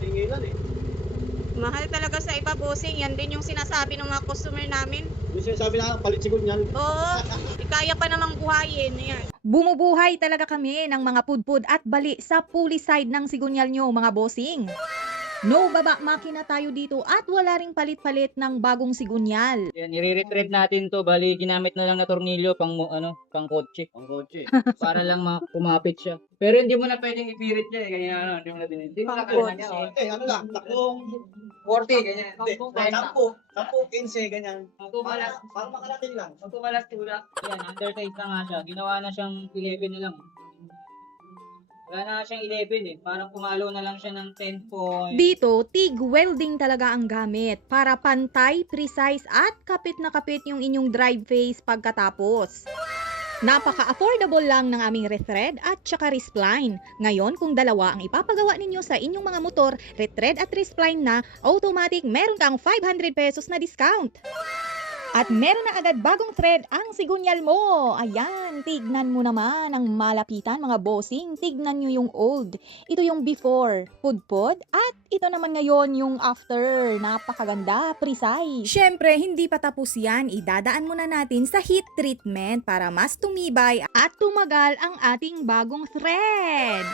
tingilan eh. Mahal talaga sa iba, bossing. Yan din yung sinasabi ng mga customer namin. Yung sinasabi na palit sigon yan. Oo, kaya pa namang buhayin. Yan. Bumubuhay talaga kami ng mga pudpud at bali sa pulley side ng sigunyal nyo, mga bossing. No baba makina tayo dito at wala ring palit-palit ng bagong sigunyal. Yan, i-retrieve natin to. Bali, ginamit na lang na tornilyo pang kotse. Ang kotse. Para lang kumapit siya. Pero hindi mo na pwedeng ipirit niya eh. Kaya hindi mo na hindi mo na kailangan niya. Oh. Ano lang, tatlong 40, ganyan. Hindi, 10, 10, 15, ganyan. Magkumalas, Parang makarating lang. magkumalas tulak. Yan, undersize na nga siya. Ginawa na siyang 11 na lang. Wala na nga siyang 11 eh. Parang pumalo na lang siya ng 10 point. Dito, TIG welding talaga ang gamit para pantay, precise at kapit na kapit yung inyong drive face pagkatapos. Napaka-affordable lang ng aming rethread at tsaka respline. Ngayon, kung dalawa ang ipapagawa ninyo sa inyong mga motor, rethread at respline na, automatic meron kang 500 pesos na discount. At meron na agad bagong thread ang sigunyal mo. Ayan, tignan mo naman ang malapitan mga bossing. Tignan nyo yung old. Ito yung before, pudpud. At ito naman ngayon yung after. Napakaganda, precise. Syempre, hindi pa tapos yan. Idadaan muna natin sa heat treatment para mas tumibay at tumagal ang ating bagong thread.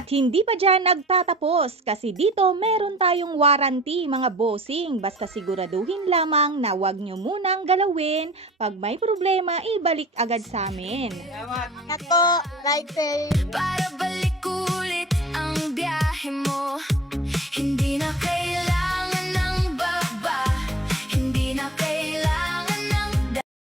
At hindi pa dyan nagtatapos kasi dito meron tayong warranty mga bossing. Basta siguraduhin lamang na wag nyo munang galawin. Pag may problema, ibalik agad sa amin. Ingat po, ride safe. Para balik ulit ang biyahe mo.